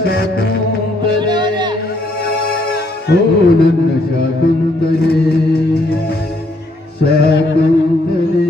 ಶಕುಂತಲೆ ಓ ನನ್ನ ಶಕುಂತಲೆ ಶಕುಂತಲೆ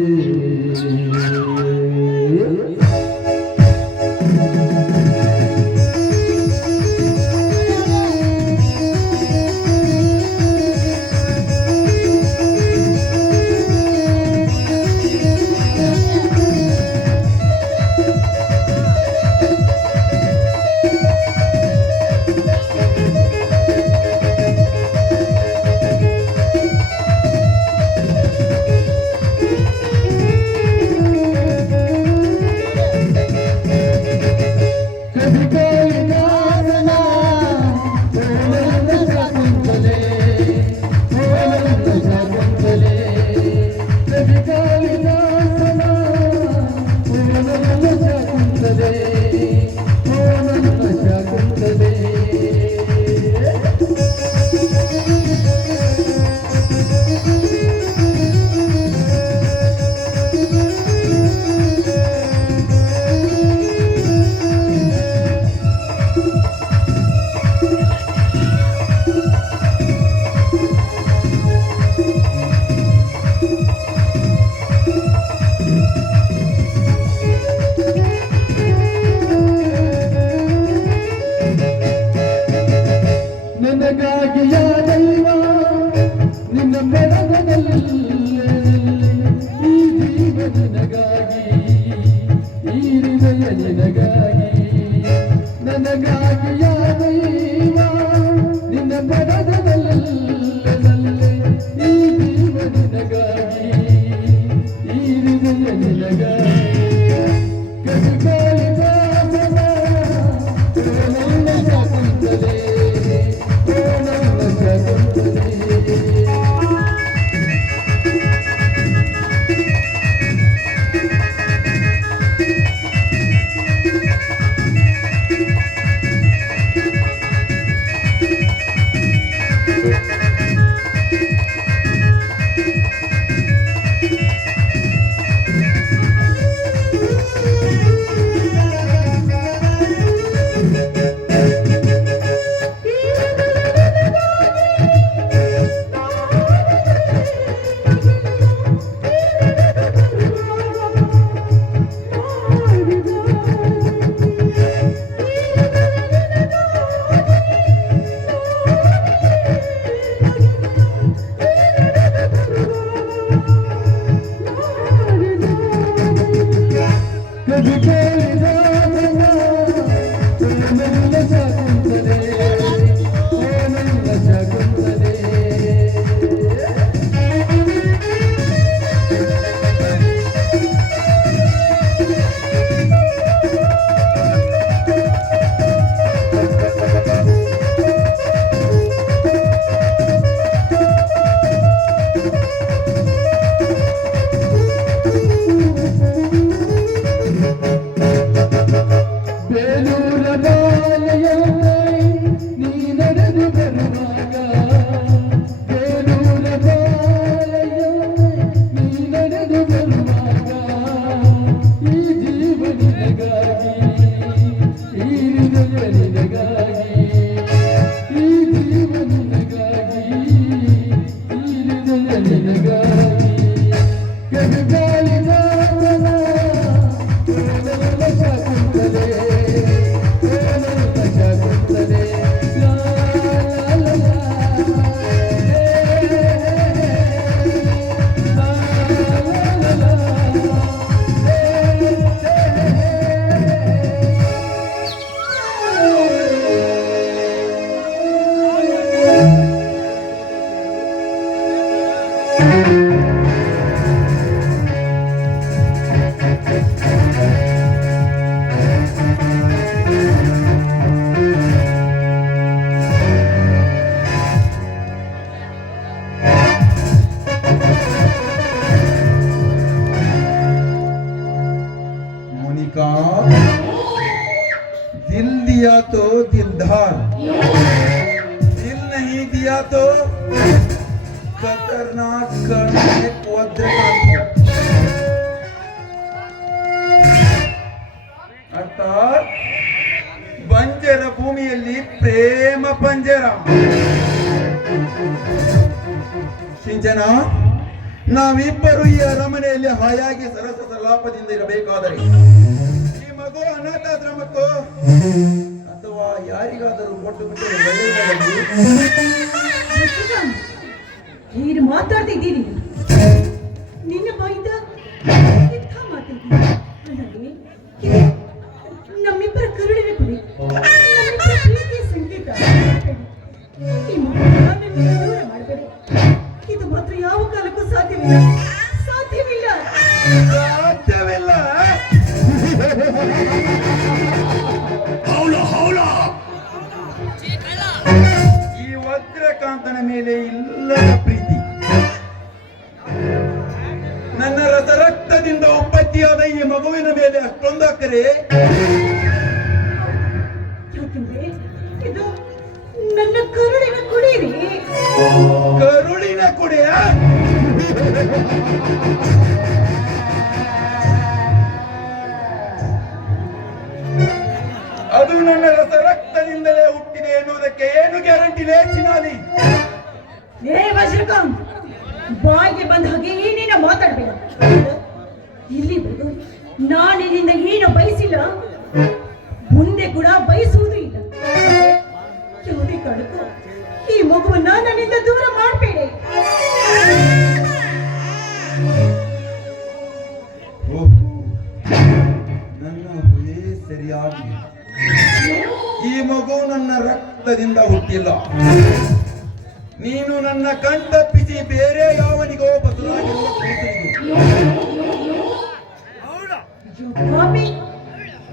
दिया तो दिलदार, दिल नहीं दिया तो खतरनाक करने अर्थात बंजर भूमि ಪ್ರೇಮ ಪಂಜರ. ಸಿಂಚನ, ನಾವಿಬ್ಬರು ಈ ಅರಮನೆಯಲ್ಲಿ ಹಾಯಾಗಿ ಸರಸ ಸಲಾಪದಿಂದ ಇರಬೇಕಾದರೆ ಈ ಮಗು ಅನಾಥಾಶ್ರಮಕ್ಕೋ ಅಥವಾ ಯಾರಿಗಾದರೂ ಕೊಟ್ಟು ಬಿಟ್ಟರೆ ಒಳ್ಳೆಯದಾಗಲಿ. ಏನು ಮಾತಾಡ್ತಿದ್ದೀನಿ? ನಿನ್ನ ಬಾಯಿಂದ ಎಂಥ ಮಾತಾಡ್ತೀನಿ? ನಮ್ಮಿಬ್ಬರ ಕರುಳಿನ ಕುಡಿ, ನಮ್ಮಿಬ್ಬರ ಪ್ರೀತಿಯ ಸಂಕೇತ. ಈ ಮಗುವನ್ನ ನನ್ನಿಂದ ದೂರ ಮಾಡಬೇಡಿ. ಇದು ಮಾತ್ರ ಯಾವ ಕಾಲಕ್ಕೂ ಸಾಧ್ಯವಿಲ್ಲ, ಸಾಧ್ಯವಿಲ್ಲ, ಸಾಧ್ಯವಿಲ್ಲ. ಈ ವಜ್ರಕಾಂತನ ಮೇಲೆ ಇಲ್ಲದ ಪ್ರೀತಿ, ನನ್ನ ರಸರಕ್ತದಿಂದ ಉತ್ಪತ್ತಿಯಾದ ಈ ಮಗುವಿನ ಮೇಲೆ ಅಷ್ಟೊಂದು ಅಕ್ಕರೆ. ಯಾಕೆಂದ್ರೆ ಇದು ನನ್ನ ಕರುಳಿನ ಕುಡಿರಿ. ಕರುಳಿನ ಕುಡಿಯ? ಅದು ನನ್ನ ರಸರಕ್ತದಿಂದಲೇ ಹುಟ್ಟಿದೆ ಎನ್ನುವುದಕ್ಕೆ ಏನು ಗ್ಯಾರಂಟಿಲೇ ಚಿನಾಲಿ? ಏ ವಜ್ರಕಾಂತ್, ಬಾಯಿಗೆ ಬಂದ ಹಾಗೆ ಏನೇನೋ ಮಾತಾಡ್ಬೇಡ. ಇಲ್ಲಿ ಬಂದು ನಾನಿನಿಂದ ಏನು ಬಯಸಿಲ್ಲ, ಮುಂದೆ ಕೂಡ ಬಯಸುವುದೂ ಇಲ್ಲ. ಯಾವುದೇ ಕಾರಣಕ್ಕೂ ಈ ಮಗುವನ್ನ ನನ್ನಿಂದ ದೂರ ಮಾಡಬೇಡಿ. ನನ್ನ ಊಹೆ ಸರಿಯಾಗಿದೆ. ಈ ಮಗು ನನ್ನ ರಕ್ತದಿಂದ ಹುಟ್ಟಿಲ್ಲ. ನೀನು ನನ್ನ ಕಣ್ತಪ್ಪಿಸಿ ಬೇರೆ ಯಾವನಿಗೋ ಬದಲಾಗಿರುವ ಪಾಪಿ,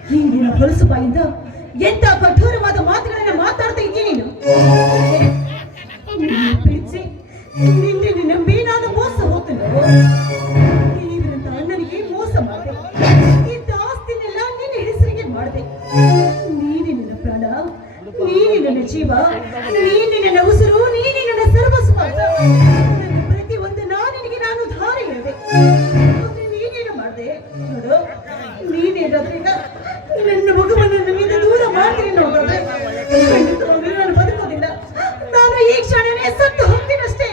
ಹಿಂದಿನ ಹೊಲಸು ಬಾಯಿಂದ ಎಂತ ಕಠೋರವಾದ ಮಾತುಗಳನ್ನ ಮಾತಾಡ್ತಾ ಇದ್ದೀನಿ ನೀನು. ಪ್ರೀತಿ ನಿನ್ನೆ ನಂಬಿ ನಾನು ಮೋಸ ಹೋಗ್ತೇನೆ. ನೀವಿನಂತ ಅಣ್ಣನಿಗೆ ಮೋಸ ಮಾಡಿದೆ. ಇಂಥ ಆಸ್ತಿನೆಲ್ಲ ನಿನ್ನ ಹೆಸರಿಗೆ ಮಾಡಿದೆ. ನೀನೆ ನನ್ನ ಪ್ರಾಣ, ನೀನೆ ನನ್ನ ಜೀವ, ನೀನೆ ನನ್ನ ಉಸಿರು, ನೀನೆ ನನ್ನ ಸರ್ವಸ್ವ. ನನ್ನ ಪ್ರತಿಯೊಂದು ನಾನಿನಿಗೆ ನಾನು ಧಾರೆ ಹೇಳಿದೆ. ನೀನೇನು ಮಾಡಿದೆ ನೋಡು. ನೀನೇನಾದ್ರಿಂದ ನನ್ನ ಮಗುವನ್ನು ನನ್ನಿಂದ ದೂರ ಮಾಡ್ತೀನಿ ನೋಡಿದ್ರೆ ಖಂಡಿತವಾಗ್ಲೂ ನಾನು ಬದುಕೋದಿಲ್ಲ. ನಾನು ಈ ಕ್ಷಣನೇ ಸತ್ತು ಹೋಗ್ತೀನಷ್ಟೇ.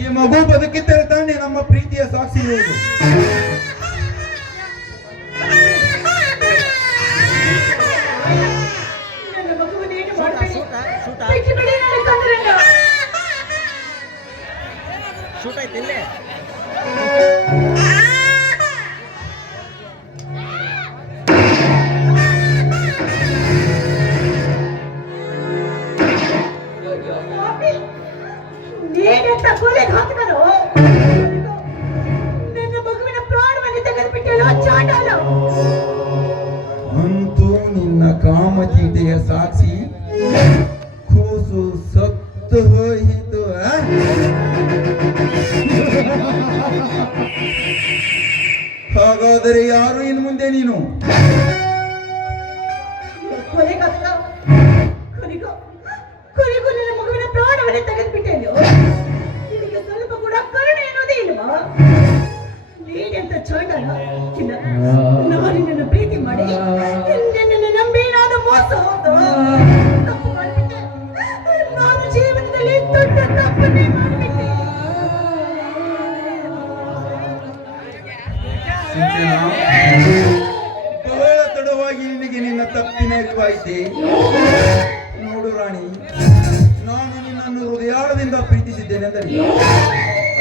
ಈ ಮಗು ಬದುಕಿದ್ದರೆ ತಾನೇ ನಮ್ಮ ಪ್ರೀತಿಯ ಸಾಕ್ಷಿ ಇರುವುದು. ನನ್ನ ಮಗುವನ್ನೇನು ಮಾಡಬೇಡಿ. ಬಿಟ್ಟುಬಿಡಿ ನನ್ನ ಕಂದರನ್ನ. ಶೂಟ್ ಆಯ್ತು ಇಲ್ಲೇ. ನೀನೆಂತ ಕೊಲೆಘಾತಕನು? ನನ್ನ ಮಗುವಿನ ಪ್ರಾಣವನ್ನು ತೆಗೆದುಬಿಟ್ಟಳು ಚಾಂಡಾಲ. ಅಂತೂ ನಿನ್ನ ಕಾಮಚೀಟೆಯ ಸಾಕ್ಷಿ ಕೂಸು ಸತ್ತು ಹೋಯಿತು. ಹಾಗಾದರೆ ಯಾರು ಇನ್ನು ಮುಂದೆ ನೀನು? ಕೊಲೆಘಾತಕ, ಕೊನೆಗೂ ಕೊನೆಗೂ ನನ್ನ ಮಗುವಿನ ಪ್ರಾಣವನ್ನೇ ತೆಗೆದುಬಿಟ್ಟೆನು. ನಿನಗೆ ಸ್ವಲ್ಪ ಕೂಡ ಕರುಣೆ ಅನ್ನೋದೇ ಇಲ್ವಾ? ನೀನೆಂತ ಚಾಂಡಾಲ? ಇಲ್ಲ, ನಾನು ನಿನ್ನನ್ನು ಪ್ರೀತಿ ಮಾಡಿ ನಿನ್ನನ್ನು ನಂಬಿ ನಾನು ಮೋಸ ಹೋದ ತಪ್ಪು ಮಾಡಿಬಿಟ್ಟೆ. ನಾನು ಜೀವನದಲ್ಲಿ ದೊಡ್ಡ ತಪ್ಪನ್ನೇ ಮಾಡಿಬಿಟ್ಟೆ. ಬಹಳ ತಡವಾಗಿ ನಿನಗೆ ನಿನ್ನ ತಪ್ಪಿನ ಅರಿವಾಯಿತೆ. ನೋಡು ರಾಣಿ, ನಾನು ನಿನ್ನನ್ನು ಹೃದಯಾಳದಿಂದ ಪ್ರೀತಿಸಿದ್ದೇನೆಂದರೆ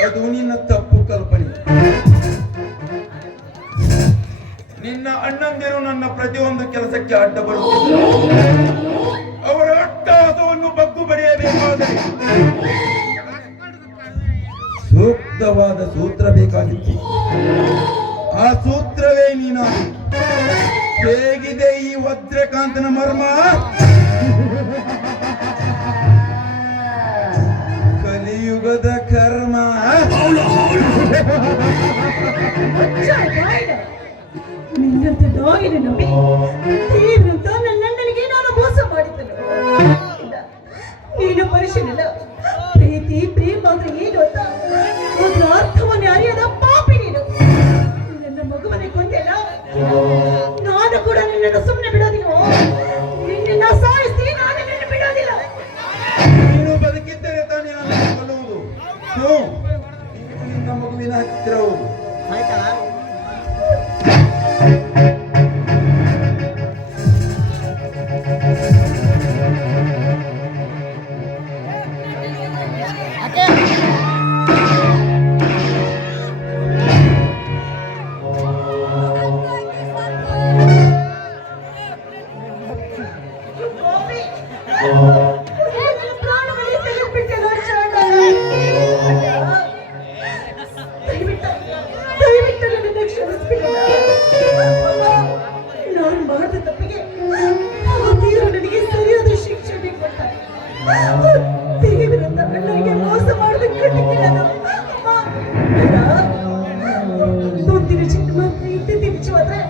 ಅದು ನಿನ್ನ ತಪ್ಪು ಕಲ್ಪನೆ. ನಿನ್ನ ಅಣ್ಣಂದಿರು ನನ್ನ ಪ್ರತಿಯೊಂದು ಕೆಲಸಕ್ಕೆ ಅಡ್ಡ ಬರುತ್ತಿದ್ದರು. ಅವರ ಅಟ್ಟಹಾಸವನ್ನು ಬಗ್ಗು ಬರೆಯಬೇಕಾದರೆ ಸೂಕ್ತವಾದ ಸೂತ್ರ ಬೇಕಾಗಿತ್ತು. ಆ ಸೂತ್ರವೇ ನೀನು. ಹೇಗಿದೆ ಈ ವಜ್ರಕಾಂತನ ಮರ್ಮ? ಕಲಿಯುಗದ ಕರ್ಮ. ನಿನ್ನಂತ ನಾಯಿನ ನಂಬಿ ದೇವರಂತ ನನ್ನಣ್ಣನಿಗೆ ನಾನು ಮೋಸ ಮಾಡಿದ್ದನು. ನೀನು ಪರಿಶೀಲನ ಪ್ರೀತಿ ಪ್ರೇಮ ಅಂದ್ರೆ ಏನು ಅಂತ ಅದರ ಅರ್ಥವನ್ನು ಅರಿಯದ ಪಾಪಿ ನೀನು. ನನ್ನ ಮಗುವನ್ನೇ ಕೊಂದೆಲ್ಲ, ನಾನು ಕೂಡ ನಿನ್ನನ್ನು ಸುಮ್ಮನೆ ಬಿಡೋದಿಲ್ಲ. ಗೋಪಿ, ನನ್ನ ಪ್ರಾಣವನ್ನೇ ತೆಗೆದುಬಿಟ್ಟೆನೋ ಶಾರದಾ. ದಯವಿಟ್ಟು ನನ್ನನ್ನು ಕ್ಷಮಿಸ್ಬಿಡು. ನಾನು ಮಾಡಿದ ತಪ್ಪಿಗೆ ಆ ದೇವರು ನನಗೆ ಸರಿಯಾದ ಶಿಕ್ಷೆ ಕೊಟ್ಟ. ದೇವರಂತ ನನಗೆ ಮೋಸ ಮಾಡೋದಕ್ಕೆ ನಾನು ಮುಂದಿನ ಜನ್ಮ ಪ್ರೀತಿ ತಿರುಚುವಾದ್ರೆ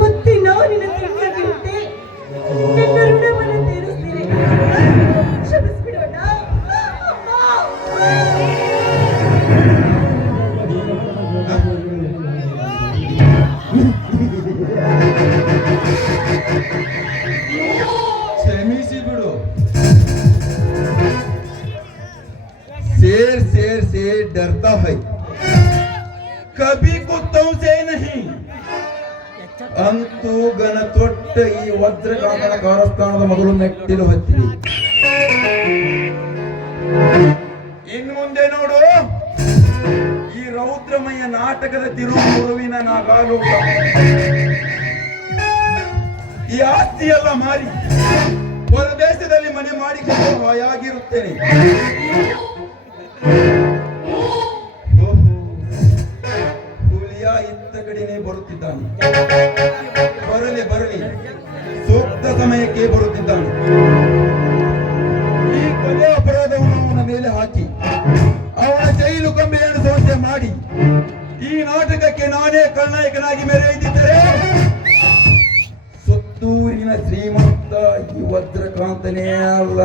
ಮತ್ತೆ ನಾವು ನಿನ್ನ ತಂಗಿಯಾಗಿರುತ್ತೆ. ನನ್ನ ಋಣವನ್ನು ತೀರಿಸ್ತೀನಿ. ಕ್ಷಮಿಸ್ಬಿಡೋಣ ಕ್ಷಮಿಸಿ ಬಿಡು. शेर शेर से डरता है, कभी कुत्तों से नहीं. ಅಂತೂ ಗಣತೊಟ್ಟ ಈ ವಜ್ರಕಾಂತನ ಕಾರಸ್ಥಾನದ ಮೊದಲು ಮೆಟ್ಟಿಲು ಹತ್ತಿದೆ. ಇನ್ನು ಮುಂದೆ ನೋಡು, ಈ ರೌದ್ರಮಯ ನಾಟಕದ ತಿರುವಿನ ನಾಗಾಲೋಕ. ಈ ಆಸ್ತಿಯೆಲ್ಲ ಮಾರಿ ಹೊರದೇಶದಲ್ಲಿ ಮನೆ ಮಾಡಿಕೊಂಡು ಹಾಯಾಗಿರುತ್ತೇನೆ. ಹುಲಿಯ ಇತ್ತ ಕಡೆನೆ ಬರುತ್ತಿದ್ದಾನೆ. ಬರಲಿ ಬರಲಿ, ಸೂಕ್ತ ಸಮಯಕ್ಕೆ ಬರುತ್ತಿದ್ದಾನೆ. ಈ ಕೊಲೆ ಅಪರಾಧವನ್ನು ಅವನ ಮೇಲೆ ಹಾಕಿ ಅವನ ಜೈಲು ಕಂಬಿ ಎಣಿಸುವಂತೆ ಮಾಡಿ ಈ ನಾಟಕಕ್ಕೆ ನಾನೇ ಖಳನಾಯಕನಾಗಿ ಮೆರೆಯಿದ್ದರೆ ಸುತ್ತೂರಿನ ಶ್ರೀಮಂತ ಈ ವಜ್ರಕಾಂತನೇ ಅಲ್ಲ.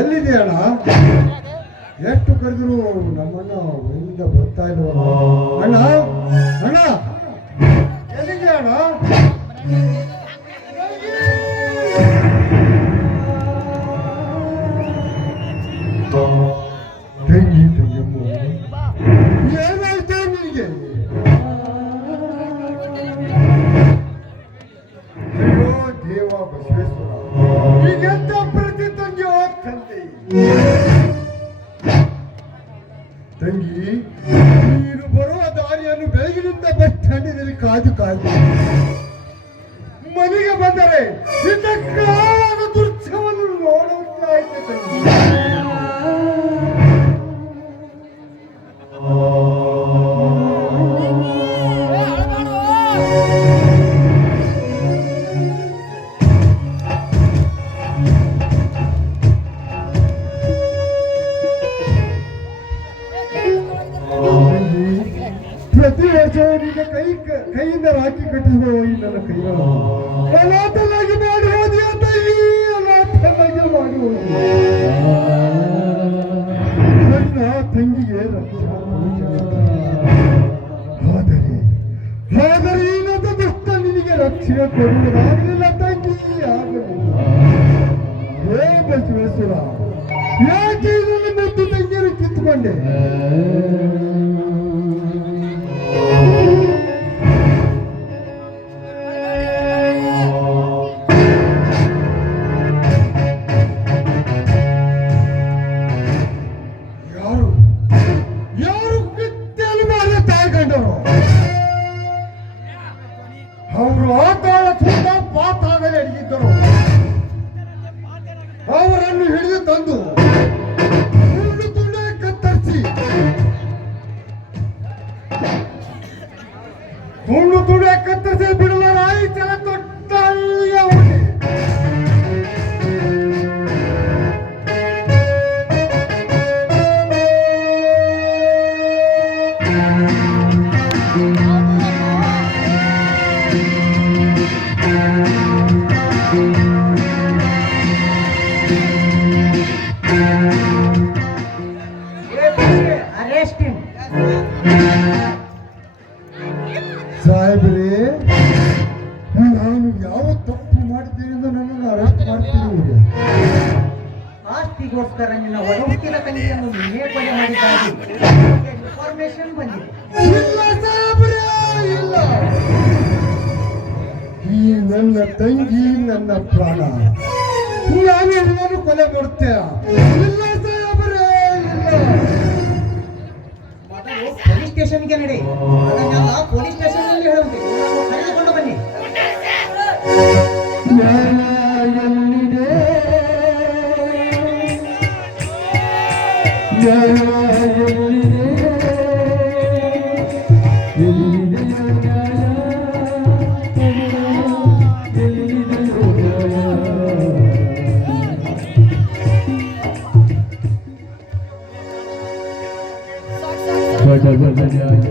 ಎಲ್ಲಿದೆ ಅಣ್ಣ? ಎಷ್ಟು ಕರೆದ್ರು ನಮ್ಮಣ್ಣ ಎಲ್ಲಿಂದ ಬರ್ತಾ ಇಲ್ವ? ಅಣ್ಣ ಅಣ್ಣ ಎಲ್ಲಿದೆ ಅಣ್ಣ? ತಂಗಿ ತಂಗಿಯಮ್ಮ, ಏನಾಯ್ತು ನಿನಗೆ? ಅಯ್ಯೋ ದೇವ ಬಸವೇಶ್ವರ, ಈಗೆಂತ ಪ್ರತಿ ತಂಗಿ ಹೋಗ್ತಂತೆ. ತಂಗಿ, ನೀನು ಬರುವ ದಾರಿಯನ್ನು ಬೆಳಗಿನಿಂದ ಬಸ್ ಸ್ಟ್ಯಾಂಡಿನಲ್ಲಿ ಕಾದು ಮನೆಗೆ ಬಂದರೆ ಇದಕ್ಕಾದ ದೃಶ್ಯವನ್ನು ನೋಡುವಂತಾಯ್ತು ತಂಗಿ. ಪ್ರತಿ ವರ್ಷ ನಿನ್ನ ಕೈಯಿಂದ ರಾಖಿ ಕಟ್ಟಿಸುವ ಈ ನನ್ನ ಕೈಗಳನ್ನು ಅನಾಥನಾಗಿ ಮಾಡಿ ಹೋದಿ ಅಂತ ಈ ಅನಾಥನಾಗಿ ಮಾಡಿ ಹೋದಿ. ನನ್ನ ತಂಗಿಗೆ ಆದರೆ ಈ ನನ್ನ ದುಷ್ಟ ನಿನಗೆ ರಕ್ಷಣೆ ಕೊಡುವುದಾಗಲಿಲ್ಲ ತಂಗಿ, ಆಗಲಿಲ್ಲ. ಹೇ ಬಸವೇಶ್ವರ, ಯಾಕೆ ನನ್ನ ಮುದ್ದು ತಂಗಿಯನ್ನು ಕಿತ್ತುಕೊಂಡೆ? ಅವರು ಆತಾಳ ತುಂಬ ಪಾತಾದಲ್ಲಿ ಅಡಗಿದ್ದರು. ಅವರನ್ನು ಹಿಡಿದು ತಂದು ತುಂಡು ತುಂಡೆ ಕತ್ತರಿಸಿ ಬಿಡುವ ರಾಯಿ ಚಲ ದೊಡ್ಡ ಅವರಿಗೆ ಅರೆಸ್ಟ್ ಸಾಹೇಬ್ರೆ, ನಾನು ಯಾವ ತಪ್ಪು ಮಾಡಿದ್ದೇನೆ ಎಂದು ನನ್ನನ್ನು ಅರೆಸ್ಟ್ ಮಾಡ್ತೀನಿ. ಆಸ್ತಿಗೋಸ್ಕರ ನಿನ್ನ ಒಡಹುಟ್ಟಿದ ತಂಗಿಯನ್ನು ನೀನೇ ಕೊಲೆ ಮಾಡಿದ್ದಾಗಿ ಇನ್ಫಾರ್ಮೇಶನ್ ಬಂದಿದೆ. ಇಲ್ಲ ಸಾಹೇಬ್ರೆ, ಇಲ್ಲ. ಈ ನನ್ನ ತಂಗಿ ನನ್ನ ಪ್ರಾಣ, ನಾನು ಎಲ್ಲರೂ ಕೊಲೆ ಮಾಡ್ತೇಯ? ಇಲ್ಲ ಸಾಹೇಬ್ರೆ, ಇಲ್ಲ. ಮೊದಲು ಪೊಲೀಸ್ ಸ್ಟೇಷನ್ಗೆ ನಡೆ, ಅದನ್ನೆಲ್ಲ ಪೊಲೀಸ್ ಸ್ಟೇಷನ್ ಅಲ್ಲಿ ಹೇಳುವಂತೆ ಕರೆದುಕೊಂಡು ಬನ್ನಿ. ನ್ಯಾಯ ಎಲ್ಲಿದೆ? ನ್ಯಾಯ ಎಲ್ಲಿದೆ? ಎಲ್ಲಿದೆಯೋ ನ್ಯಾಯ? ಎಲ್ಲಿದೆಯೋ ನ್ಯಾಯ? ಬಡವರ ನ್ಯಾಯ